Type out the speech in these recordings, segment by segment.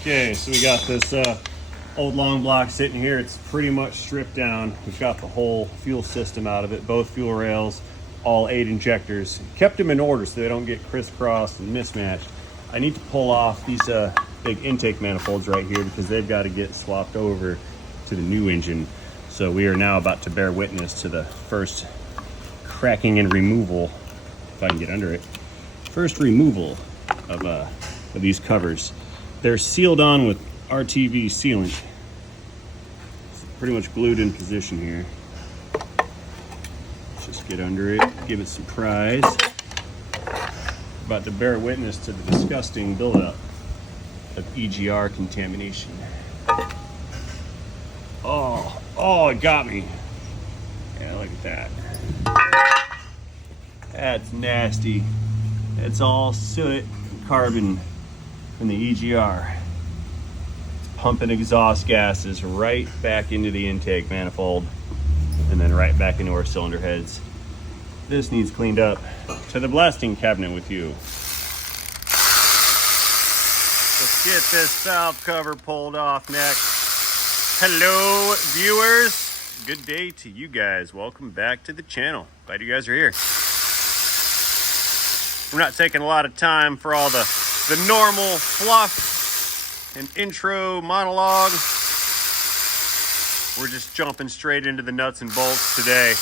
Okay, so we got this old long block sitting here. It's pretty much stripped down. We've got the whole fuel system out of it, both fuel rails, all 8 injectors. Kept them in order so they don't get crisscrossed and mismatched. I need to pull off these big intake manifolds right here because they've got to get swapped over to the new engine. So we are now about to bear witness to the first cracking and removal, if I can get under it. First removal of these covers. They're sealed on with RTV sealant. It's pretty much glued in position here. Let's just get under it, give it some prise. About to bear witness to the disgusting buildup of EGR contamination. Oh, it got me. Yeah, look at that. That's nasty. It's all soot and carbon from the EGR. It's pumping exhaust gases right back into the intake manifold and then right back into our cylinder heads. This needs cleaned up. To the blasting cabinet with you. Let's get this valve cover pulled off next. Hello, viewers. Good day to you guys. Welcome back to the channel. Glad you guys are here. We're not taking a lot of time for all the normal fluff and intro monologue. We're just jumping straight into the nuts and bolts today.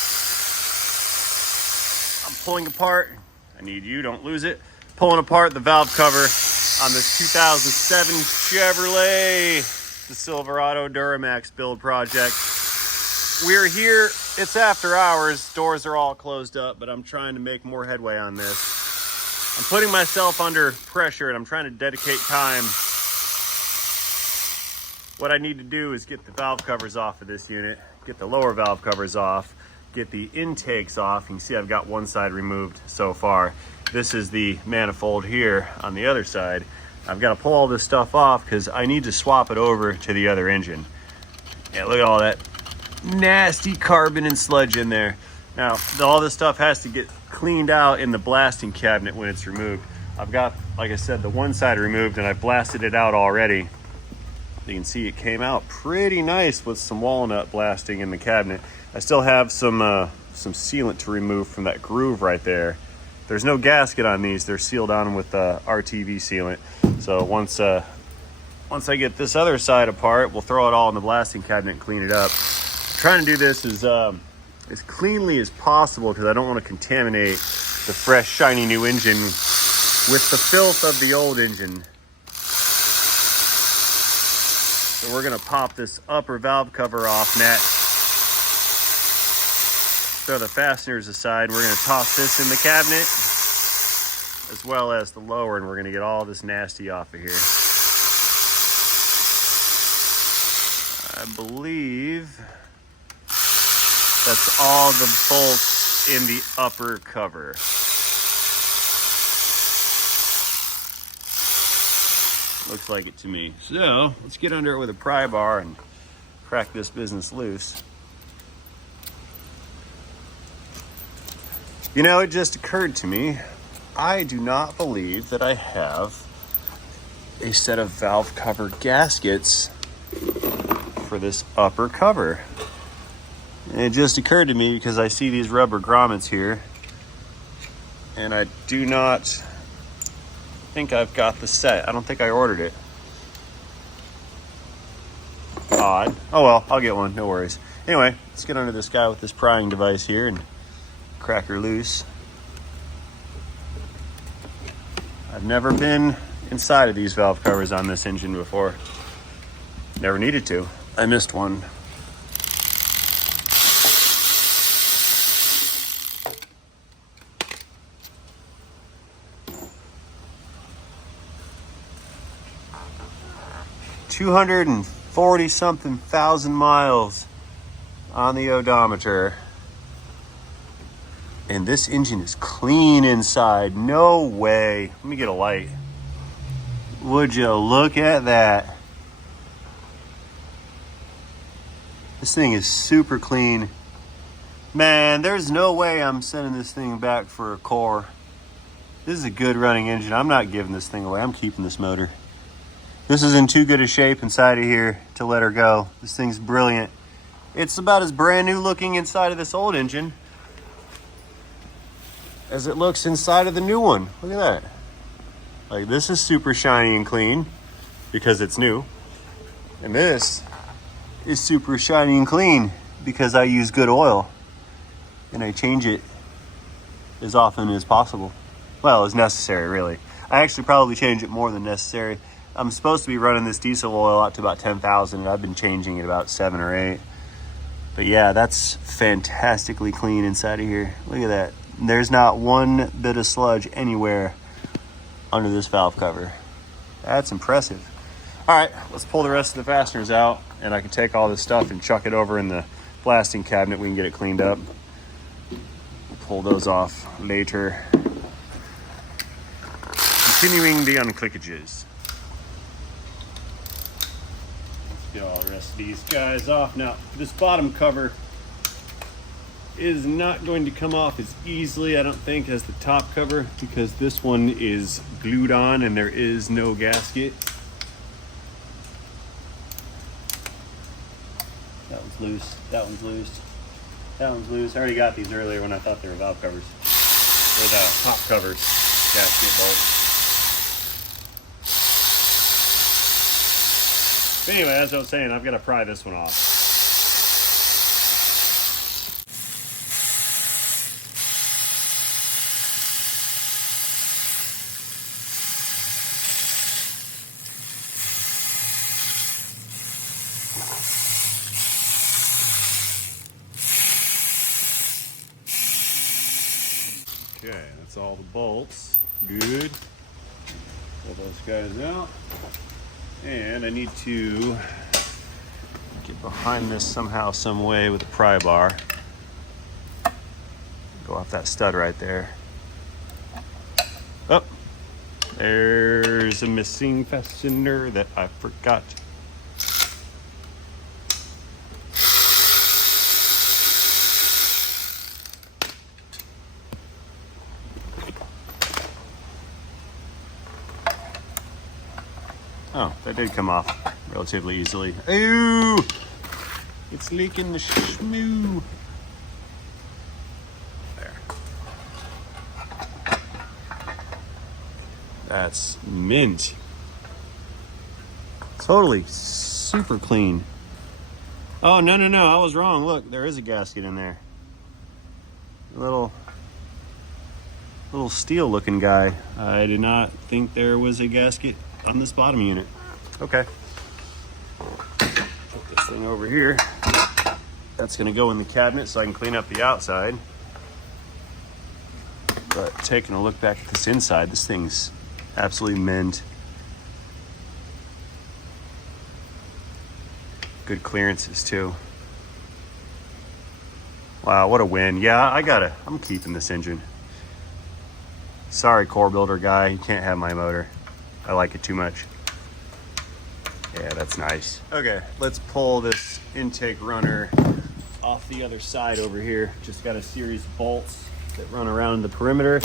I'm pulling apart, I need you, don't lose it, pulling apart the valve cover on this 2007 Chevrolet, the Silverado DURAMAX build project. We're here, it's after hours, doors are all closed up, but I'm trying to make more headway on this. I'm putting myself under pressure and I'm trying to dedicate time. What I need to do is get the valve covers off of this unit, get the lower valve covers off, get the intakes off. You can see I've got one side removed so far. This is the manifold here on the other side. I've got to pull all this stuff off because I need to swap it over to the other engine. Yeah, look at all that nasty carbon and sludge in there. Now, all this stuff has to get cleaned out in the blasting cabinet when it's removed. I've got, like I said, the one side removed and I blasted it out already. You can see it came out pretty nice with some walnut blasting in the cabinet. I still have some sealant to remove from that groove right there. There's no gasket on these. They're sealed on with RTV sealant. So once I get this other side apart, we'll throw it all in the blasting cabinet and clean it up. I'm trying to do this as cleanly as possible because I don't want to contaminate the fresh, shiny new engine with the filth of the old engine. So we're gonna pop this upper valve cover off next. Throw the fasteners aside. We're gonna toss this in the cabinet as well as the lower, and we're gonna get all this nasty off of here. I believe that's all the bolts in the upper cover. Looks like it to me. So let's get under it with a pry bar and crack this business loose. You know, it just occurred to me, I do not believe that I have a set of valve cover gaskets for this upper cover. And it just occurred to me because I see these rubber grommets here and I do not think I've got the set. I don't think I ordered it. Odd. Oh well, I'll get one, no worries. Anyway, let's get under this guy with this prying device here and crack her loose. I've never been inside of these valve covers on this engine before. Never needed to. I missed one. $240-something thousand miles on the odometer. And this engine is clean inside. No way. Let me get a light. Would you look at that? This thing is super clean. Man, there's no way I'm sending this thing back for a core. This is a good running engine. I'm not giving this thing away. I'm keeping this motor. This is in too good a shape inside of here to let her go. This thing's brilliant. It's about as brand new looking inside of this old engine as it looks inside of the new one. Look at that. Like, this is super shiny and clean because it's new. And this is super shiny and clean because I use good oil and I change it as often as possible. Well, as necessary, really. I actually probably change it more than necessary. I'm supposed to be running this diesel oil out to about 10,000 and I've been changing it about 7 or 8. But yeah, that's fantastically clean inside of here. Look at that. There's not one bit of sludge anywhere under this valve cover. That's impressive. All right, let's pull the rest of the fasteners out and I can take all this stuff and chuck it over in the blasting cabinet. We can get it cleaned up. We'll pull those off later. Continuing the unclickages. Let's get all the rest of these guys off. Now, this bottom cover is not going to come off as easily, I don't think, as the top cover because this one is glued on and there is no gasket. That one's loose. That one's loose. That one's loose. I already got these earlier when I thought they were valve covers. Or the top covers. Gasket bolts. But anyway, as I was saying, I've got to pry this one off. Okay, that's all the bolts. Good. Pull those guys out. And I need to get behind this somehow, some way with a pry bar. Go off that stud right there. Oh, there's a missing fastener that I forgot. Oh, that did come off relatively easily. Ooh! It's leaking the schmoo. There. That's mint. Totally super clean. Oh, no, I was wrong. Look, there is a gasket in there. A little steel looking guy. I did not think there was a gasket on this bottom unit. Okay. Put this thing over here. That's gonna go in the cabinet so I can clean up the outside. But taking a look back at this inside, this thing's absolutely mint. Good clearances too. Wow, what a win. Yeah, I'm keeping this engine. Sorry, core builder guy, you can't have my motor. I like it too much. Yeah, that's nice. Okay, let's pull this intake runner off the other side over here. Just got a series of bolts that run around the perimeter.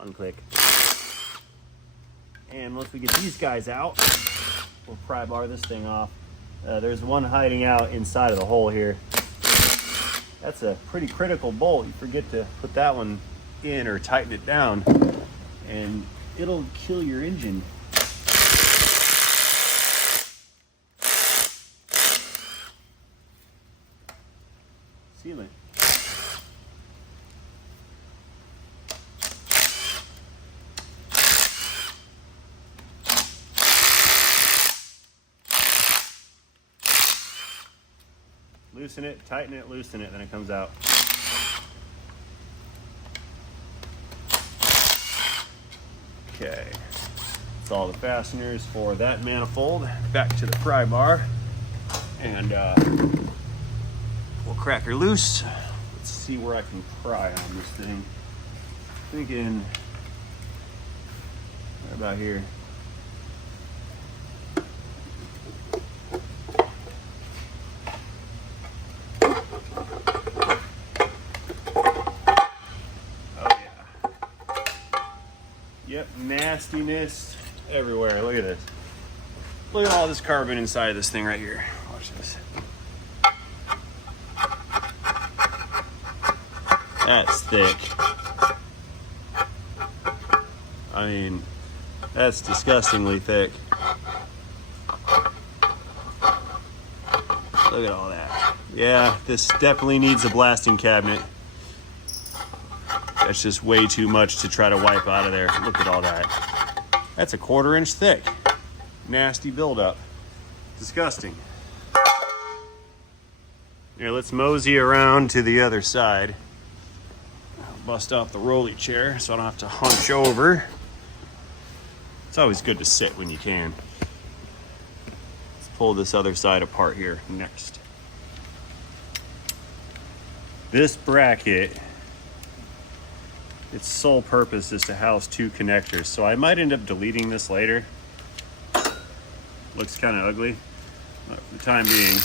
Unclick. And once we get these guys out, we'll pry bar this thing off. There's one hiding out inside of the hole here. That's a pretty critical bolt. You forget to put that one in or tighten it down, and it'll kill your engine. Sealant. Loosen it, tighten it, loosen it, then it comes out. Okay, that's all the fasteners for that manifold. Back to the pry bar, and we'll crack her loose. Let's see where I can pry on this thing. Thinking right about here. Yep, nastiness everywhere. Look at this. Look at all this carbon inside of this thing right here. Watch this. That's thick. I mean, that's disgustingly thick. Look at all that. Yeah, this definitely needs a blasting cabinet. That's just way too much to try to wipe out of there. Look at all that. That's a 1/4 inch thick. Nasty buildup. Disgusting. Here, let's mosey around to the other side. I'll bust out the rolly chair so I don't have to hunch over. It's always good to sit when you can. Let's pull this other side apart here next. This bracket, its sole purpose is to house 2 connectors, so I might end up deleting this later. Looks kind of ugly, but for the time being,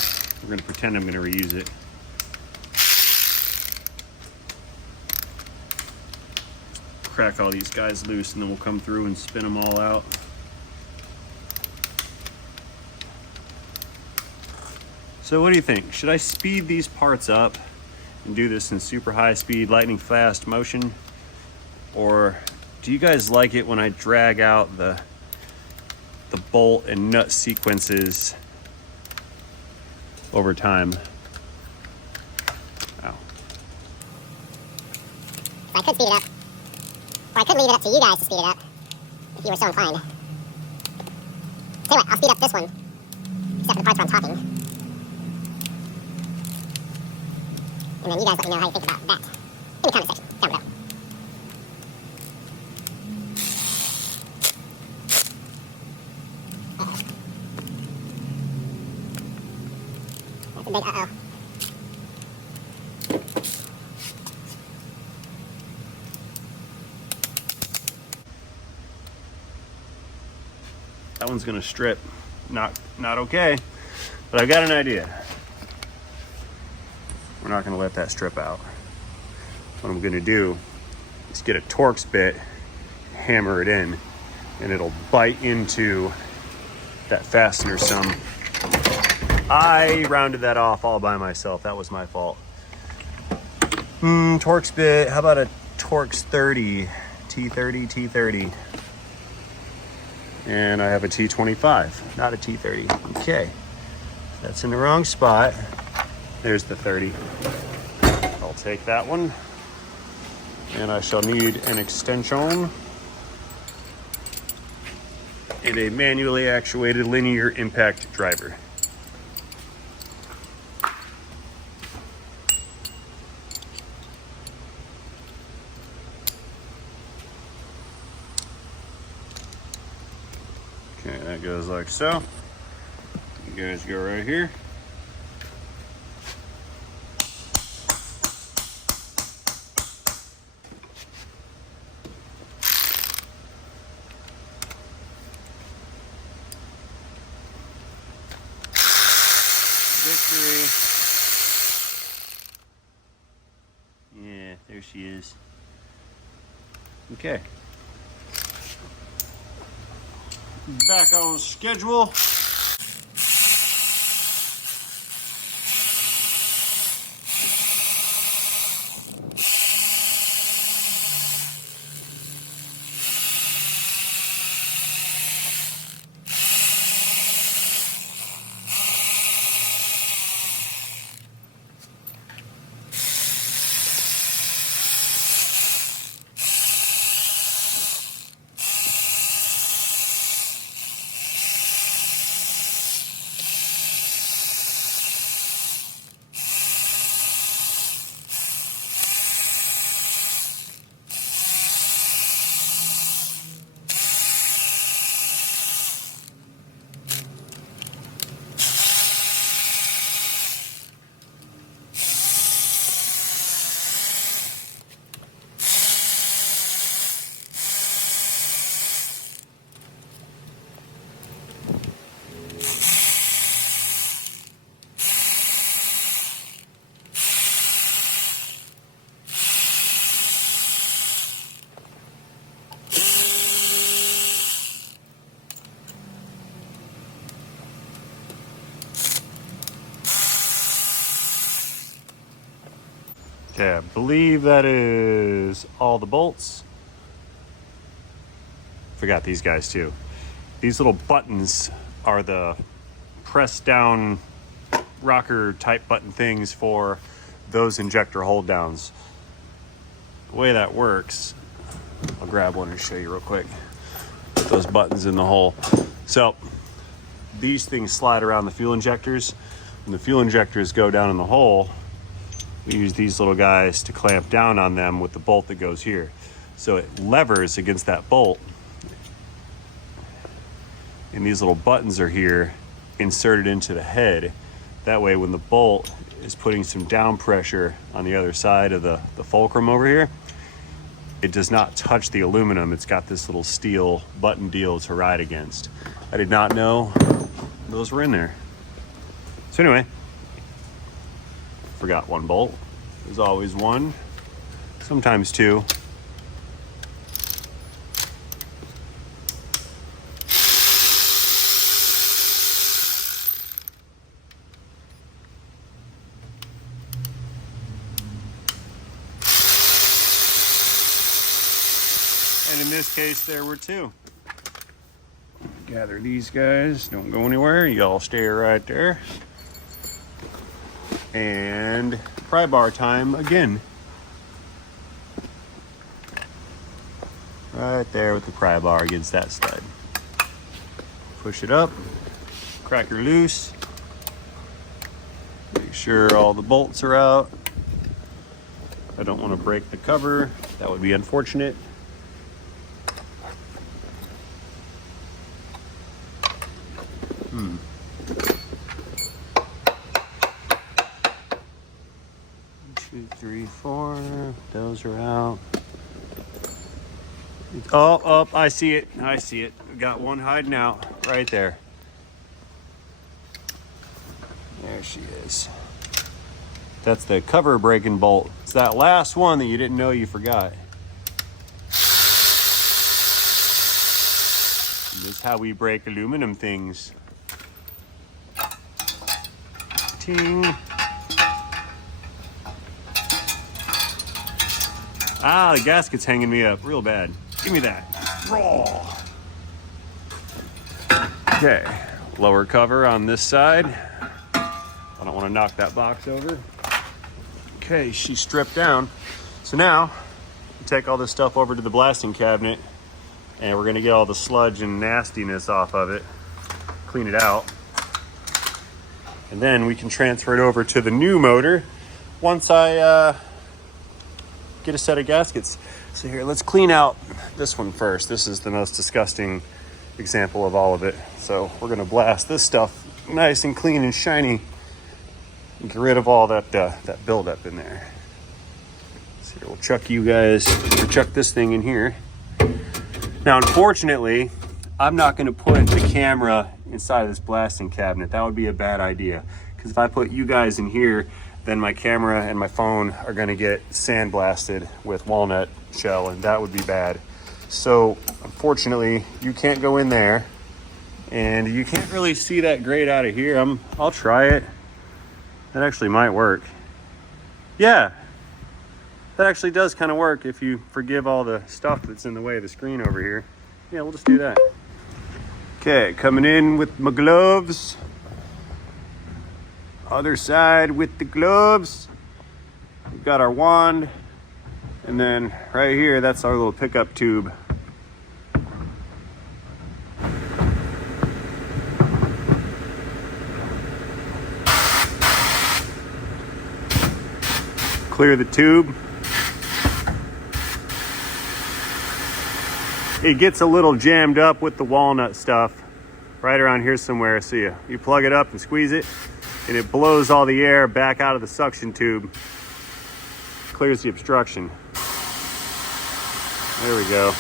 we're going to pretend I'm going to reuse it. Crack all these guys loose and then we'll come through and spin them all out. So what do you think? Should I speed these parts up and do this in super high speed, lightning fast motion? Or do you guys like it when I drag out the bolt and nut sequences over time? Ow. I could speed it up. Or I could leave it up to you guys to speed it up, if you were so inclined. Tell you what, I'll speed up this one, except for the parts where I'm talking. And then you guys let me know how you think about that. In the comment section, down below. That's a big uh-oh. That one's gonna strip. Not okay, but I've got an idea. We're not gonna let that strip out. What I'm gonna do is get a Torx bit, hammer it in, and it'll bite into that fastener some. I rounded that off all by myself. That was my fault. Torx bit, how about a Torx 30, T30, T30. And I have a T25, not a T30. Okay, that's in the wrong spot. There's the 30. I'll take that one. And I shall need an extension and a manually actuated linear impact driver. Okay, that goes like so. You guys go right here. Victory. Yeah, there she is. Okay. Back on schedule. Okay, I believe that is all the bolts. Forgot these guys too. These little buttons are the press down rocker type button things for those injector hold downs. The way that works, I'll grab one and show you real quick. Put those buttons in the hole. So these things slide around the fuel injectors. When the fuel injectors go down in the hole, we use these little guys to clamp down on them with the bolt that goes here. So it levers against that bolt. And these little buttons are here inserted into the head. That way when the bolt is putting some down pressure on the other side of the fulcrum over here, it does not touch the aluminum. It's got this little steel button deal to ride against. I did not know those were in there. So anyway, forgot one bolt. There's always one, sometimes two. And in this case, there were two. Gather these guys, don't go anywhere. Y'all stay right there. And pry bar time again. Right there with the pry bar against that stud. Push it up, crack her loose. Make sure all the bolts are out. I don't want to break the cover. That would be unfortunate. Two, three, four. Those are out. Oh, I see it. I see it. We got one hiding out right there. There she is. That's the cover breaking bolt. It's that last one that you didn't know you forgot. This is how we break aluminum things. Ting. Ah, the gasket's hanging me up real bad. Give me that. Raw. Okay, lower cover on this side. I don't want to knock that box over. Okay, she's stripped down. So now, we take all this stuff over to the blasting cabinet and we're gonna get all the sludge and nastiness off of it, clean it out. And then we can transfer it over to the new motor once I get a set of gaskets. So here, let's clean out this one first. This is the most disgusting example of all of it. So we're gonna blast this stuff nice and clean and shiny and get rid of all that that buildup in there. So here, we'll chuck you guys, or chuck this thing in here. Now, unfortunately, I'm not gonna put the camera inside of this blasting cabinet. That would be a bad idea, because if I put you guys in here, then my camera and my phone are gonna get sandblasted with walnut shell, and that would be bad. So unfortunately, you can't go in there, and you can't really see that grate out of here. I'll try it. That actually might work. Yeah, that actually does kind of work if you forgive all the stuff that's in the way of the screen over here. Yeah, we'll just do that. Okay, coming in with my gloves. Other side with the gloves. We've got our wand. And then right here, that's our little pickup tube. Clear the tube. It gets a little jammed up with the walnut stuff right around here somewhere. So you plug it up and squeeze it, and it blows all the air back out of the suction tube. Clears the obstruction. There we go.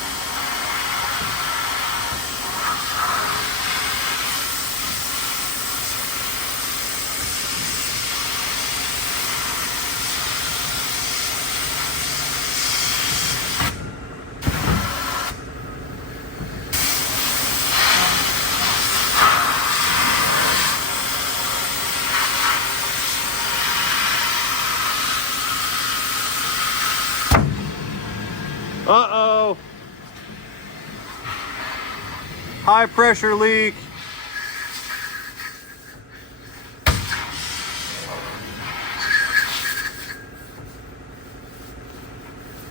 Uh-oh. High pressure leak.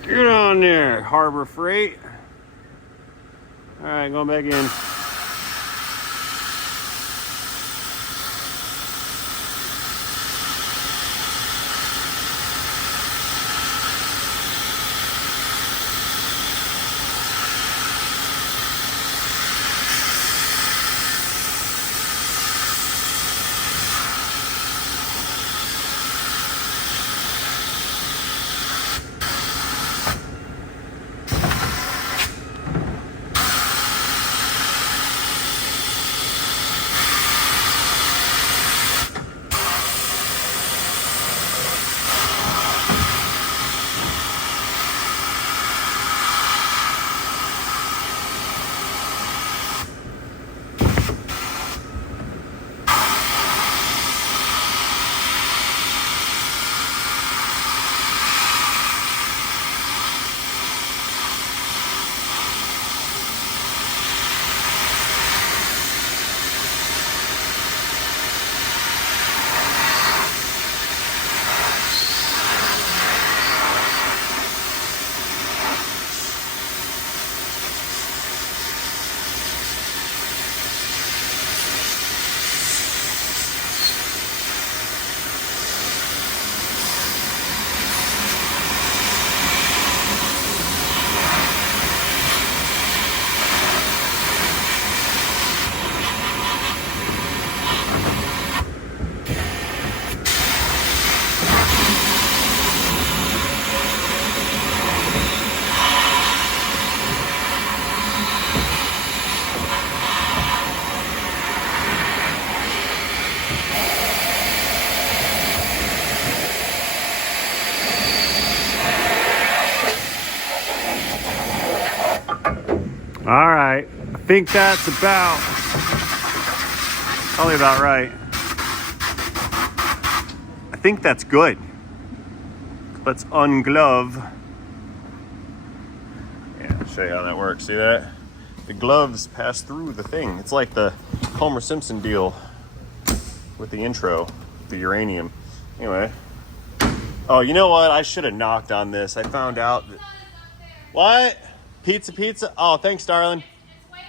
Get on there, Harbor Freight. All right, going back in. All right, I think that's probably about right. I think that's good. Let's unglove. Yeah, I'll show you how that works. See that? The gloves pass through the thing. It's like the Homer Simpson deal with the intro, the uranium. Anyway. Oh, you know what? I should have knocked on this. I found out that... What? Pizza? Oh, thanks, darling. It's way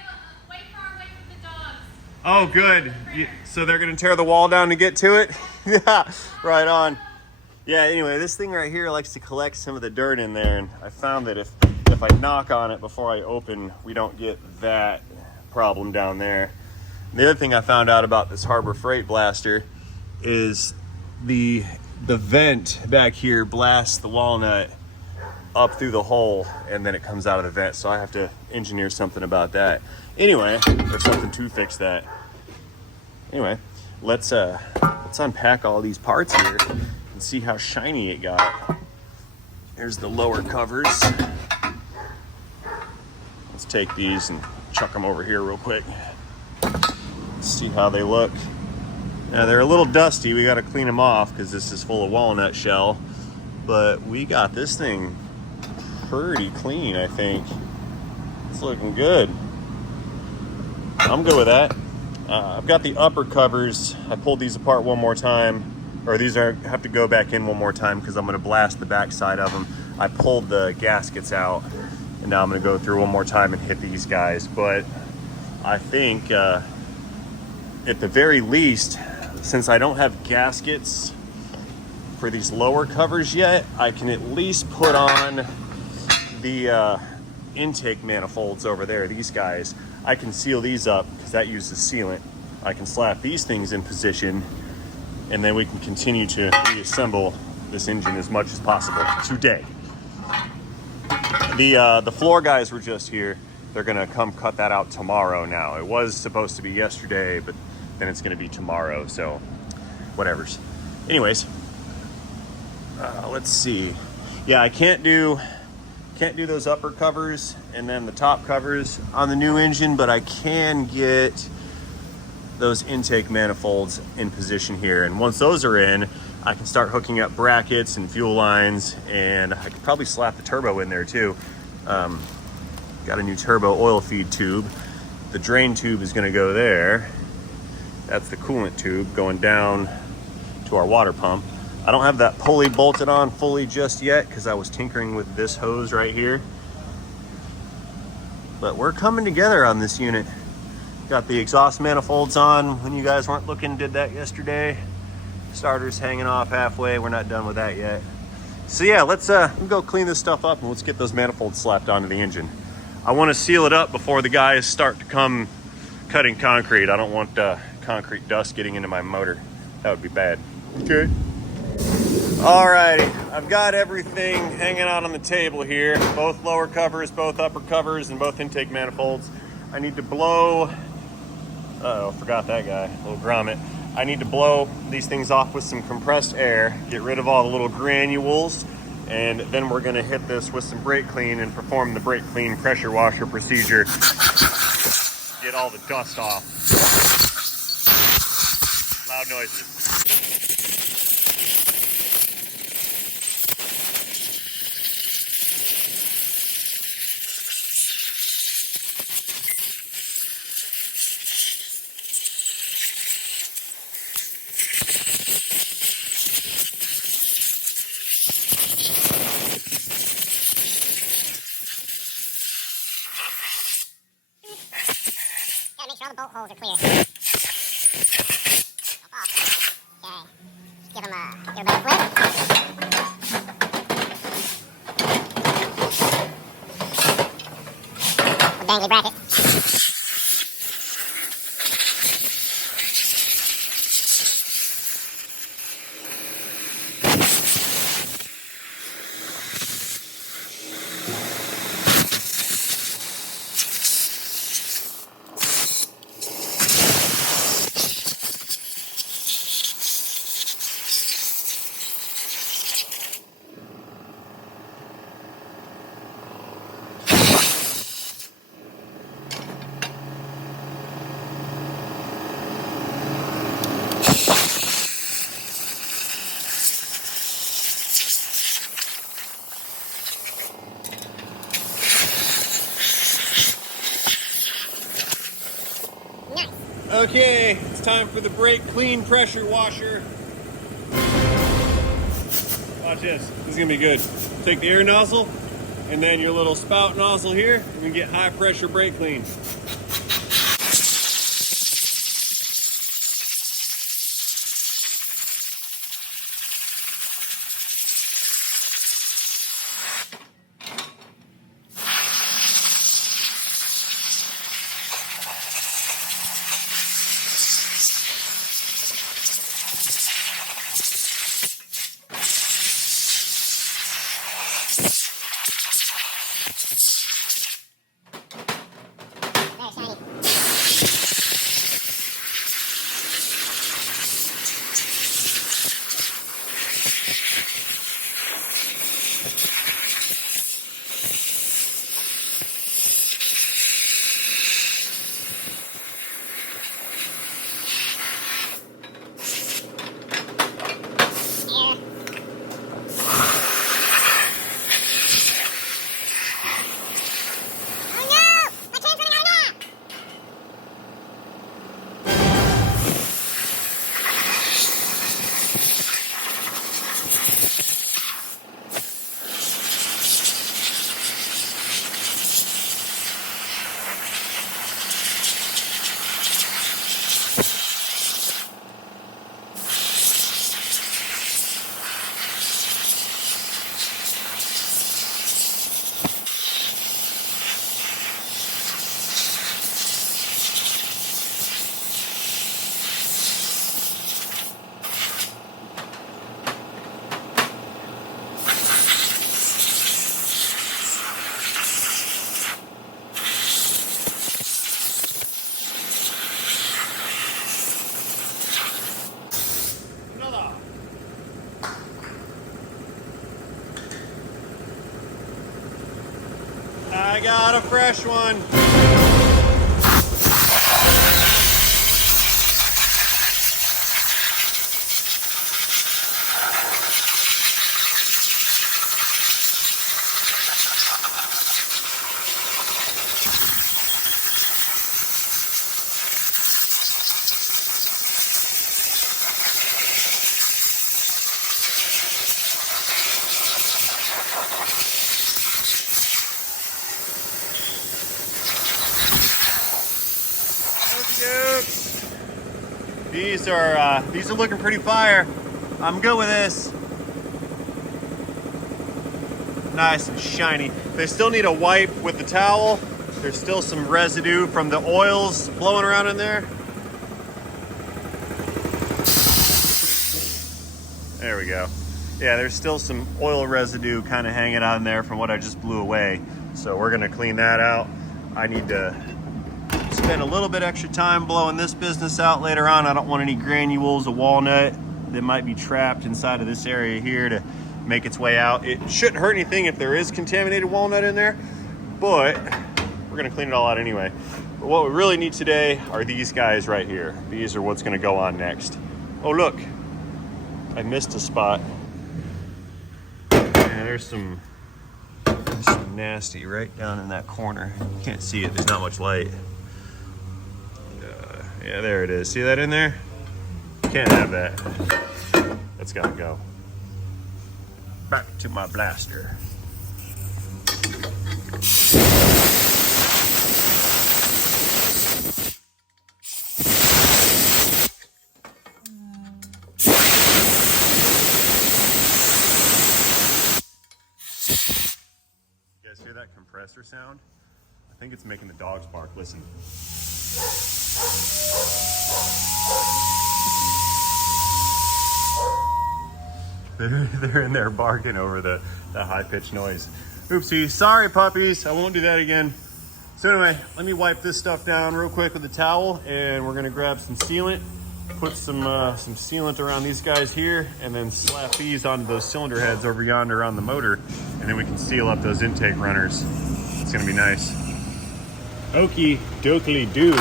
far away from the dogs. Oh, good. So they're going to tear the wall down to get to it? Yeah, right on. Yeah, anyway, this thing right here likes to collect some of the dirt in there, and I found that if I knock on it before I open, we don't get that problem down there. And the other thing I found out about this Harbor Freight blaster is the vent back here blasts the walnut up through the hole, and then it comes out of the vent, so I have to engineer something about that. Anyway, or something to fix that. Anyway, let's unpack all these parts here and see how shiny it got. Here's the lower covers. Let's take these and chuck them over here real quick. Let's see how they look. Now they're a little dusty. We got to clean them off because this is full of walnut shell, but we got this thing pretty clean, I think. It's looking good. I'm good with that. I've got the upper covers. I pulled these apart one more time, or these have to go back in one more time because I'm going to blast the back side of them. I pulled the gaskets out, and now I'm going to go through one more time and hit these guys. But I think at the very least, since I don't have gaskets for these lower covers yet, I can at least put on the intake manifolds over there. These guys, I can seal these up because that uses sealant. I can slap these things in position, and then we can continue to reassemble this engine as much as possible today. The floor guys were just here. They're gonna come cut that out tomorrow now. It was supposed to be yesterday, but then it's gonna be tomorrow, so whatevers. Anyways, let's see. Yeah, I can't do those upper covers and then the top covers on the new engine, but I can get those intake manifolds in position here. And once those are in, I can start hooking up brackets and fuel lines, and I could probably slap the turbo in there too. Got a new turbo oil feed tube. The drain tube is going to go there. That's the coolant tube going down to our water pump. I don't have that pulley bolted on fully just yet because I was tinkering with this hose right here. But we're coming together on this unit. Got the exhaust manifolds on when you guys weren't looking, did that yesterday. Starter's hanging off halfway. We're not done with that yet. So yeah, let's go clean this stuff up and let's get those manifolds slapped onto the engine. I want to seal it up before the guys start to come cutting concrete. I don't want concrete dust getting into my motor. That would be bad. Okay. Alrighty, I've got everything hanging out on the table here. Both lower covers, both upper covers, and both intake manifolds. I need to blow, uh-oh, forgot that guy, little grommet. I need to blow these things off with some compressed air, get rid of all the little granules, and then we're gonna hit this with some brake clean and perform the brake clean pressure washer procedure. Get all the dust off. Loud noises. Gotta make sure all the bolt holes are clear. Jump off. Okay. Give them a better flip. A dangly bracket. Okay, it's time for the brake clean pressure washer. Watch this. This is gonna be good. Take the air nozzle and then your little spout nozzle here, and we get high pressure brake clean. Very shiny. Yeah. Oh no! My train's running out now! Another. I got a fresh one. These are looking pretty fire. I'm good with this. Nice and shiny. They still need a wipe with the towel. There's still some residue from the oils blowing around in there. There we go. Yeah, there's still some oil residue kind of hanging on there from what I just blew away. So we're gonna clean that out. I need to spend a little bit extra time blowing this business out later on. I don't want any granules of walnut that might be trapped inside of this area here to make its way out. It shouldn't hurt anything if there is contaminated walnut in there, but we're gonna clean it all out anyway. But what we really need today are these guys right here. These are what's gonna go on next. Oh look, I missed a spot. And there's some nasty right down in that corner. You can't see it, there's not much light. Yeah, there it is. See that in there? Can't have that. That's gotta go. Back to my blaster. You guys hear that compressor sound? I think it's making the dogs bark. Listen. They're in there barking over the high-pitched noise. Oopsie, sorry puppies, I won't do that again. So anyway, let me wipe this stuff down real quick with a towel, and we're gonna grab some sealant, put some sealant around these guys here, and then slap these onto those cylinder heads over yonder on the motor, and then we can seal up those intake runners. It's gonna be nice. Okie dokie do.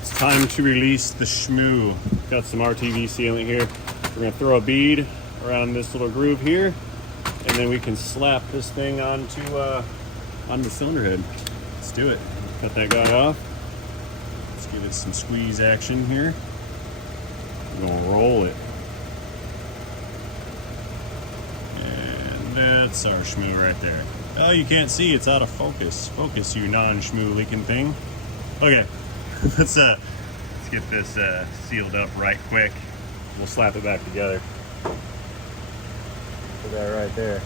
It's time to release the shmoo. Got some RTV sealant here. We're gonna throw a bead around this little groove here, and then we can slap this thing onto the cylinder head. Let's do it. Cut that guy off. Let's give it some squeeze action here. We're gonna roll it. And that's our shmoo right there. Oh, you can't see, it's out of focus. Focus, you non-shmoo leaking thing. Okay, let's get this sealed up right quick. We'll slap it back together. Put that right there.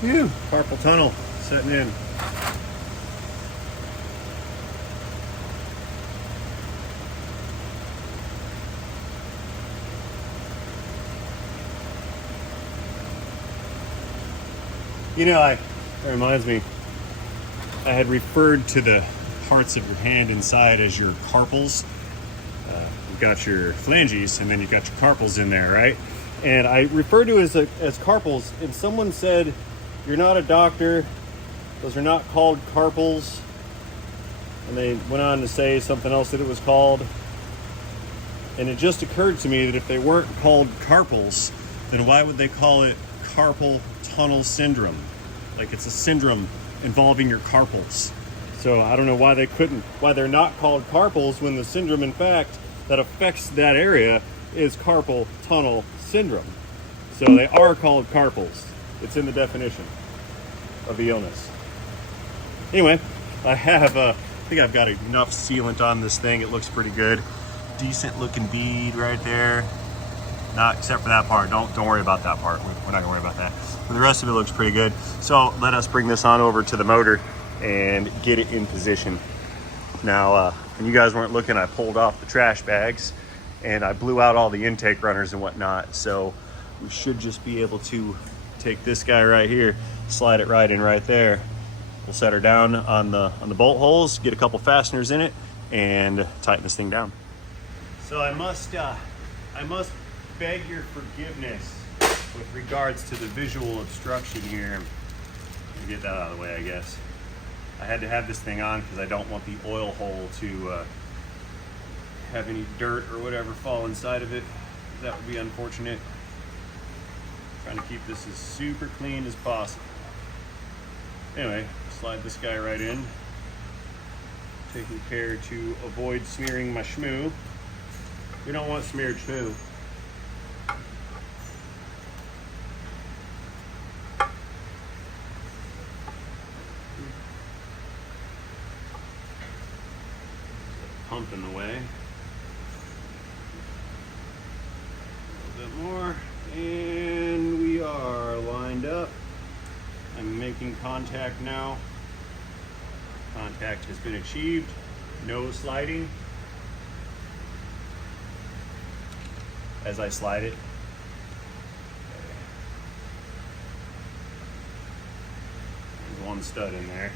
Phew, carpal tunnel setting in. You know, that reminds me, I had referred to the parts of your hand inside as your carpals. You've got your phalanges, and then you've got your carpals in there, right? And I referred to it as carpals, and someone said, "You're not a doctor, those are not called carpals." And they went on to say something else that it was called. And it just occurred to me that if they weren't called carpals, then why would they call it carpal tunnel syndrome? Like it's a syndrome involving your carpals. So I don't know why they're not called carpals when the syndrome, in fact, that affects that area is carpal tunnel syndrome. So they are called carpals. It's in the definition of the illness. Anyway, I think I've got enough sealant on this thing. It looks pretty good. Decent looking bead right there. Not except for that part. Don't worry about that part. We're not gonna worry about that. But the rest of it looks pretty good. So let us bring this on over to the motor and get it in position. Now, when you guys weren't looking, I pulled off the trash bags and I blew out all the intake runners and whatnot. So we should just be able to take this guy right here, slide it right in right there. We'll set her down on the bolt holes, get a couple fasteners in it, and tighten this thing down. So I must beg your forgiveness with regards to the visual obstruction here. Let me get that out of the way, I guess. I had to have this thing on because I don't want the oil hole to have any dirt or whatever fall inside of it. That would be unfortunate. Trying to keep this as super clean as possible. Anyway, slide this guy right in. taking care to avoid smearing my schmoo. We don't want smeared schmoo. Pump in the way. A little bit more, and we are lined up. I'm making contact now. Contact has been achieved. No sliding. As I slide it. There's one stud in there.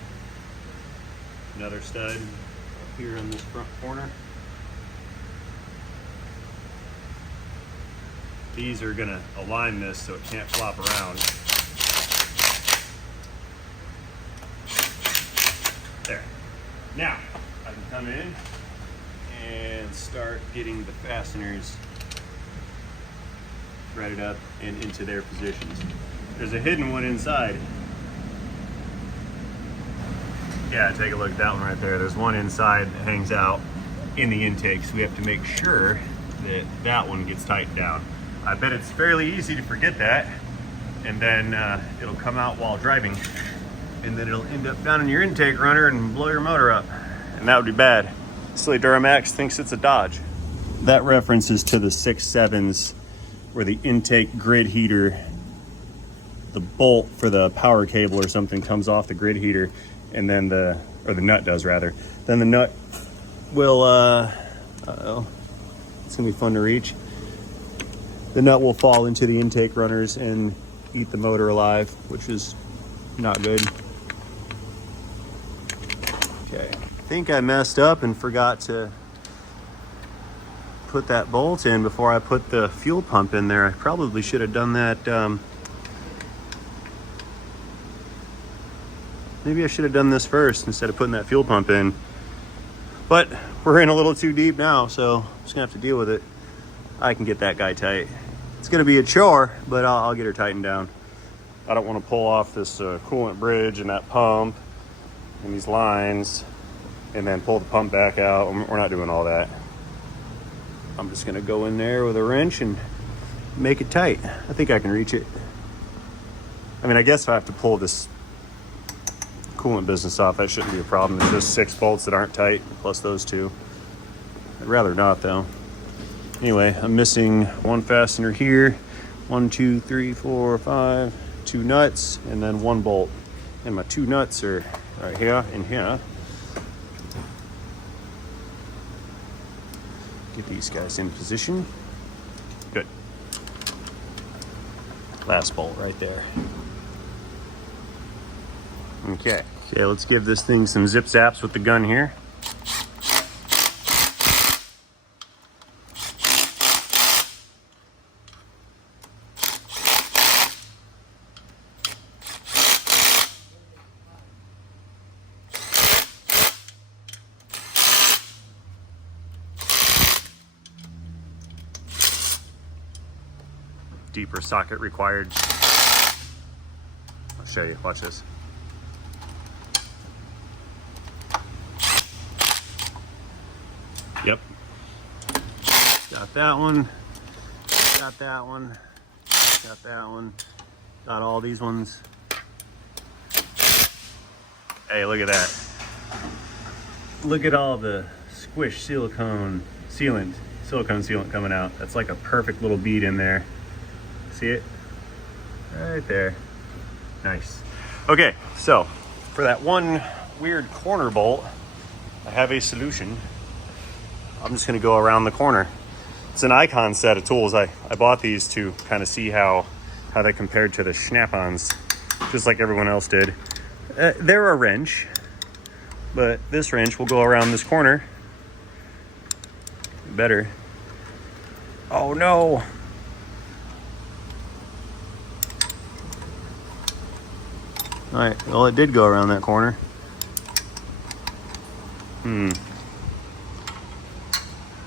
Another stud up here on this front corner. These are gonna align this so it can't flop around. There. Now, I can come in and start getting the fasteners threaded up and into their positions. There's a hidden one inside. Yeah, take a look at that one right there. There's one inside that hangs out in the intake, so we have to make sure that that one gets tightened down. I bet it's fairly easy to forget that, and then it'll come out while driving, and then it'll end up down in your intake runner and blow your motor up, and that would be bad. Silly DURAMAX thinks it's a Dodge. That reference is to the 6.7s, where the intake grid heater, the bolt for the power cable or something comes off the grid heater, and then the nut does rather. Then the nut will, uh-oh, it's gonna be fun to reach. The nut will fall into the intake runners and eat the motor alive, which is not good. Okay, I think I messed up and forgot to put that bolt in before I put the fuel pump in there. I probably should have done that. Maybe I should have done this first instead of putting that fuel pump in. But we're in a little too deep now, so I'm just gonna have to deal with it. I can get that guy tight. It's gonna be a chore, but I'll get her tightened down. I don't want to pull off this coolant bridge and that pump and these lines and then pull the pump back out. We're not doing all that. I'm just gonna go in there with a wrench and make it tight. I think I can reach it. I mean, I guess if I have to pull this coolant business off, that shouldn't be a problem. There's just 6 bolts that aren't tight, plus those 2. I'd rather not though. Anyway, I'm missing one fastener here. 1, 2, 3, 4, 5, 2 nuts, and then 1 bolt. And my 2 nuts are right here and here. Get these guys in position. Good. Last bolt right there. Okay, let's give this thing some zip zaps with the gun here. Deeper socket required. I'll show you, watch this. Yep. Got that one. Got that one. Got that one. Got all these ones. Hey, look at that. Look at all the squish silicone sealant coming out. That's like a perfect little bead in there. See it? Right there. Nice. Okay, so for that one weird corner bolt, I have a solution. I'm just gonna go around the corner. It's an Icon set of tools. I bought these to kind of see how they compared to the Snap-ons, just like everyone else did. They're a wrench, but this wrench will go around this corner better. Oh no! All right, well, it did go around that corner.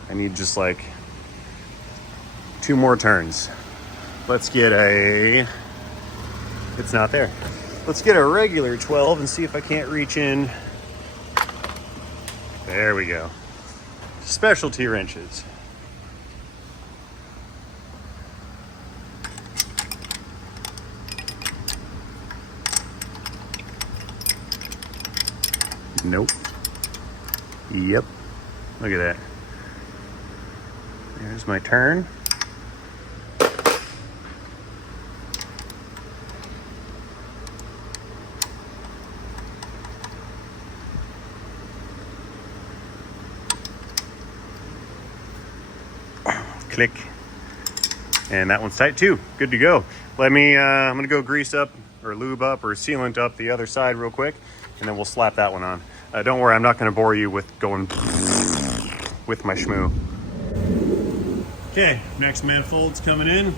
I need just like 2 more turns. Let's get it's not there. Let's get a regular 12 and see if I can't reach in There we go. Specialty wrenches. Nope. Yep. Look at that. There's my turn. Click. And that one's tight too. Good to go. Let me, I'm gonna go grease up or lube up or sealant up the other side real quick, and then we'll slap that one on. Don't worry, I'm not gonna bore you with going with my schmoo. Okay, next manifold's coming in.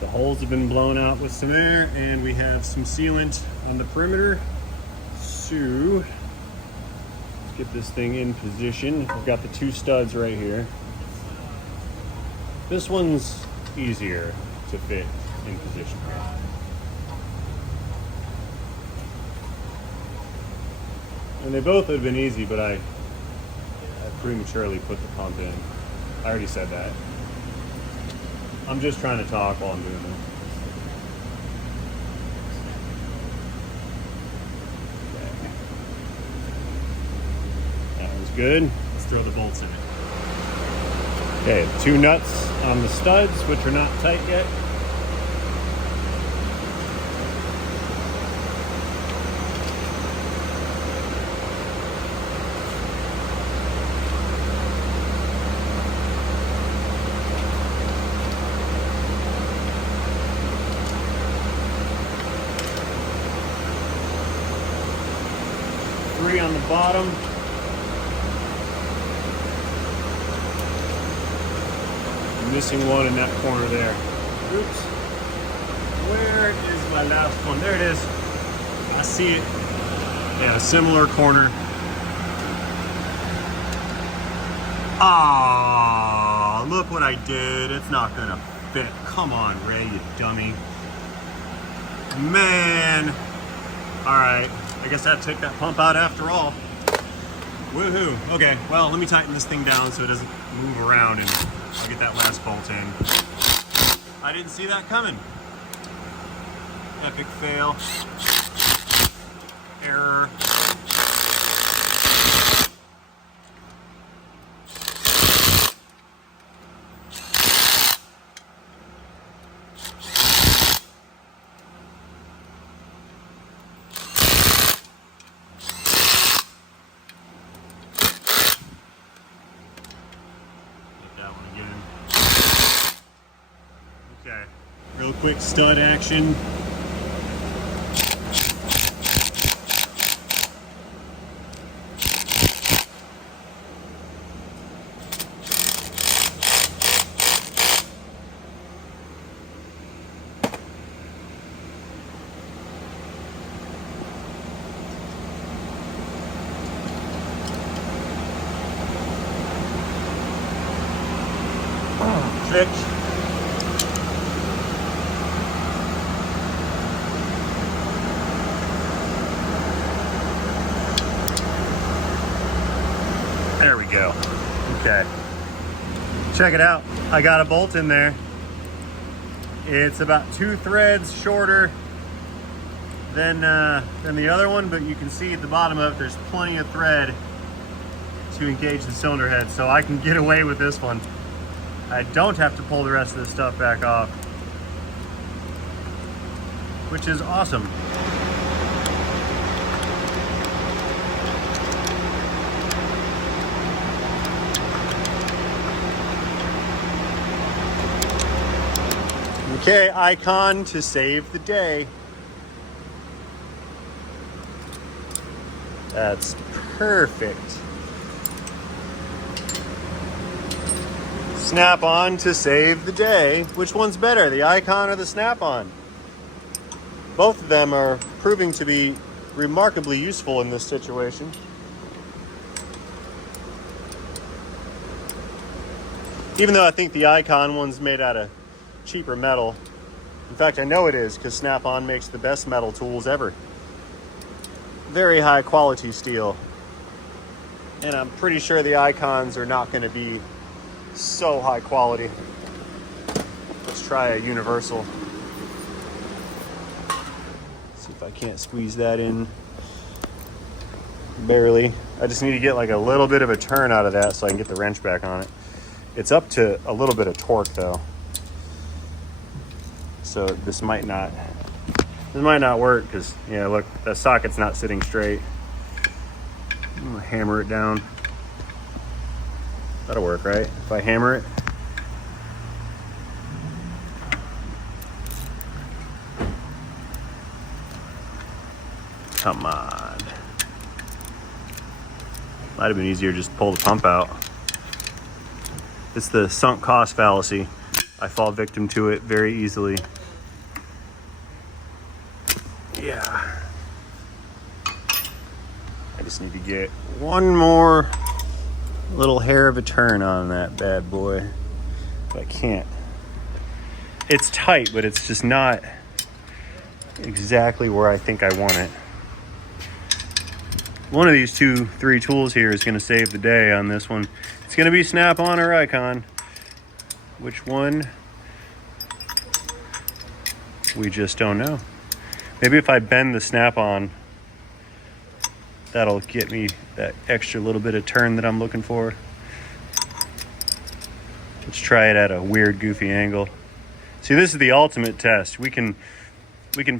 The holes have been blown out with some air, and we have some sealant on the perimeter. So, let's get this thing in position. I've got the two studs right here. This one's easier to fit in position. And they both have been easy, but I prematurely put the pump in. I already said that. I'm just trying to talk while I'm doing this. Okay. That was good. Let's throw the bolts in it. Okay, 2 nuts on the studs, which are not tight yet. Three on the bottom. Missing one in that corner there. Oops. Where is my last one? There it is. I see it. Yeah, a similar corner. Ah, look what I did. It's not gonna fit. Come on, Ray, you dummy. Man. All right, I guess I have to take that pump out after all. Woohoo. Okay, well, let me tighten this thing down so it doesn't move around, and I'll get that last bolt in. I didn't see that coming. Epic fail. Error. Okay, real quick stud action. Click. There we go. Okay. Check it out. I got a bolt in there. It's about 2 threads shorter than the other one, but you can see at the bottom of it, there's plenty of thread to engage the cylinder head, so I can get away with this one. I don't have to pull the rest of this stuff back off, which is awesome. Okay, icon to save the day. That's perfect. Snap-on to save the day. Which one's better, the icon or the snap-on? Both of them are proving to be remarkably useful in this situation. Even though I think the icon one's made out of cheaper metal. In fact, I know it is, because Snap-on makes the best metal tools ever. Very high quality steel. And I'm pretty sure the icons are not gonna be so high quality. Let's try a universal. See if I can't squeeze that in. Barely. I just need to get like a little bit of a turn out of that so I can get the wrench back on it. It's up to a little bit of torque though. So this might not work because, yeah, look, the socket's not sitting straight. I'm gonna hammer it down. That'll work, right? If I hammer it. Come on. Might have been easier just to pull the pump out. It's the sunk cost fallacy. I fall victim to it very easily. Yeah. I just need to get one more little hair of a turn on that bad boy. But I can't. It's tight, but it's just not exactly where I think I want it. One of these 2-3 tools here is going to save the day on this one. It's going to be Snap-on or Icon. Which one? We just don't know. Maybe if I bend the Snap-on, that'll get me that extra little bit of turn that I'm looking for. Let's try it at a weird, goofy angle. See, this is the ultimate test. We can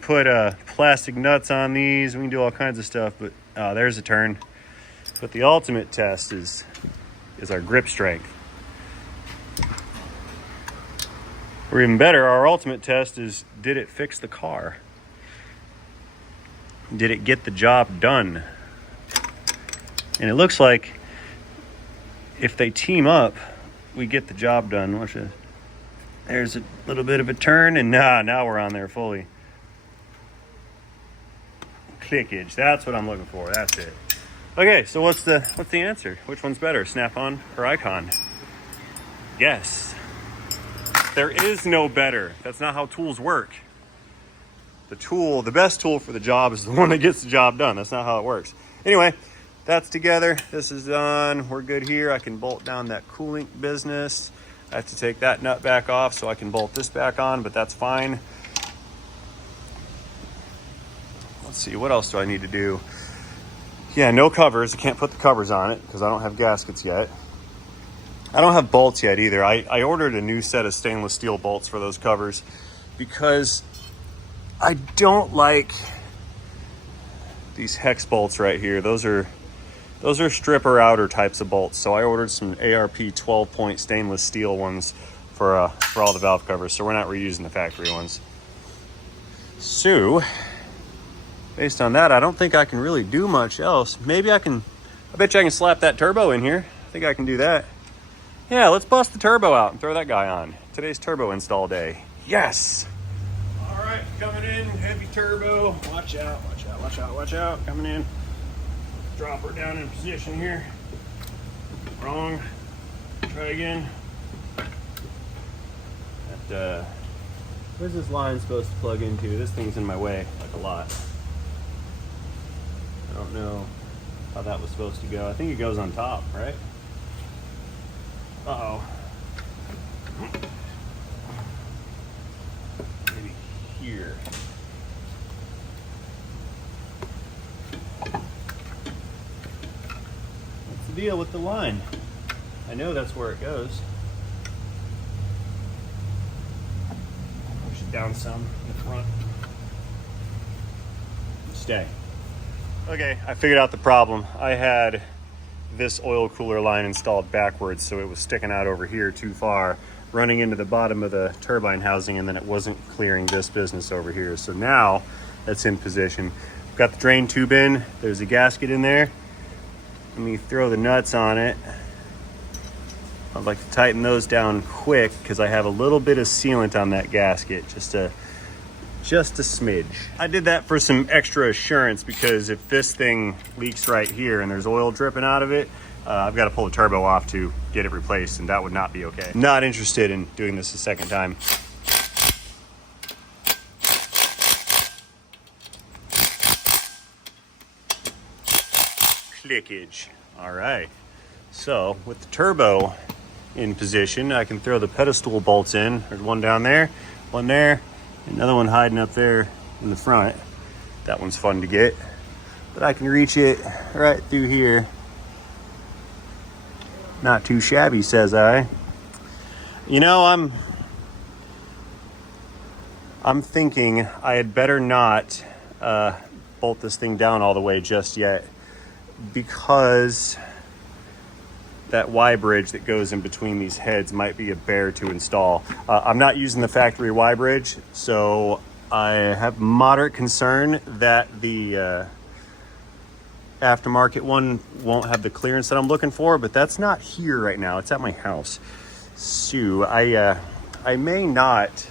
put plastic nuts on these. We can do all kinds of stuff, but there's a turn. But the ultimate test is our grip strength. Or even better, our ultimate test is, did it fix the car? Did it get the job done? And it looks like if they team up, we get the job done. Watch this. There's a little bit of a turn, and now we're on there fully. Clickage, that's what I'm looking for. That's it. Okay, so what's the answer? Which one's better, Snap-on or Icon? Yes. There is no better. That's not how tools work. The best tool for the job is the one that gets the job done. That's not how it works. Anyway, that's together. This is done. We're good here. I can bolt down that coolant business. I have to take that nut back off so I can bolt this back on, but that's fine. Let's see, what else do I need to do? Yeah, no covers. I can't put the covers on it because I don't have gaskets yet. I don't have bolts yet either. I ordered a new set of stainless steel bolts for those covers because I don't like these hex bolts right here. Those are stripper outer types of bolts. So I ordered some ARP 12-point stainless steel ones for all the valve covers. So we're not reusing the factory ones. So based on that, I don't think I can really do much else. Maybe I bet you I can slap that turbo in here. I think I can do that. Yeah, let's bust the turbo out and throw that guy on. Today's turbo install day. Yes! All right, coming in, heavy turbo. Watch out, watch out, watch out, watch out. Coming in. Drop her down in position here. Wrong. Try again. Where's this line supposed to plug into? This thing's in my way, like a lot. I don't know how that was supposed to go. I think it goes on top, right? Uh-oh. Maybe here. What's the deal with the line? I know that's where it goes. Push it down some in the front. Stay. Okay, I figured out the problem. I had this oil cooler line installed backwards, so it was sticking out over here too far, running into the bottom of the turbine housing, and then it wasn't clearing this business over here. So now that's in position. Got the drain tube in. There's a gasket in there. Let me throw the nuts on it. I'd like to tighten those down quick because I have a little bit of sealant on that gasket, just a smidge. I did that for some extra assurance because if this thing leaks right here and there's oil dripping out of it, I've got to pull the turbo off to get it replaced, and that would not be okay. Not interested in doing this a second time. Clickage. All right, so with the turbo in position, I can throw the pedestal bolts in. There's one down there, one there, another one hiding up there in the front. That one's fun to get, but I can reach it right through here. Not too shabby, says I. You know, I'm thinking I had better not bolt this thing down all the way just yet, because that Y bridge that goes in between these heads might be a bear to install. I'm not using the factory Y bridge, so I have moderate concern that the aftermarket one won't have the clearance that I'm looking for, but that's not here right now. It's at my house. So I may not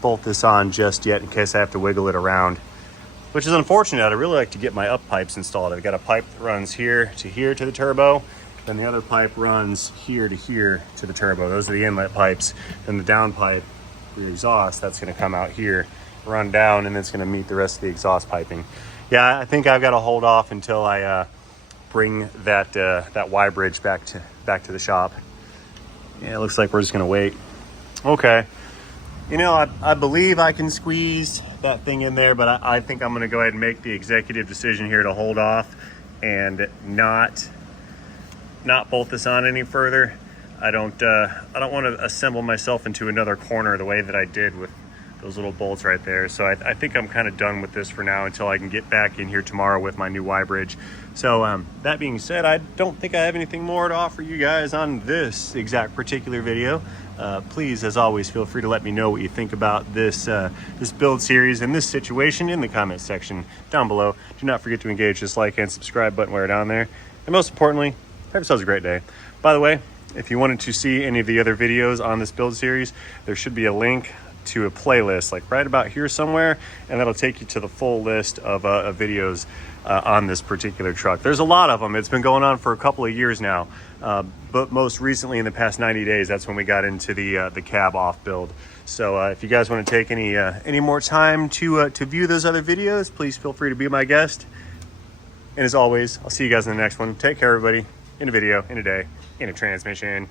bolt this on just yet in case I have to wiggle it around, which is unfortunate. I'd really like to get my up pipes installed. I've got a pipe that runs here to the turbo, then the other pipe runs here to the turbo. Those are the inlet pipes, and the down pipe, the exhaust, that's going to come out here, run down, and it's going to meet the rest of the exhaust piping. Yeah, I think I've got to hold off until I bring that Y bridge back to the shop. Yeah, it looks like we're just going to wait. Okay. You know, I believe I can squeeze that thing in there, but I think I'm going to go ahead and make the executive decision here to hold off and not bolt this on any further. I don't want to assemble myself into another corner the way that I did with those little bolts right there. So I think I'm kind of done with this for now until I can get back in here tomorrow with my new Y bridge. So that being said, I don't think I have anything more to offer you guys on this exact particular video. Please, as always, feel free to let me know what you think about this build series and this situation in the comment section down below. Do not forget to engage this like and subscribe button while you're down there. And most importantly, have yourselves a great day. By the way, if you wanted to see any of the other videos on this build series, there should be a link to a playlist like right about here somewhere, and that'll take you to the full list of videos on this particular truck. There's a lot of them. It's been going on for a couple of years now, but most recently in the past 90 days, that's when we got into the cab off build. So if you guys want to take any more time to view those other videos, please feel free to be my guest. And as always, I'll see you guys in the next one. Take care, everybody. In a video, in a day, in a transmission.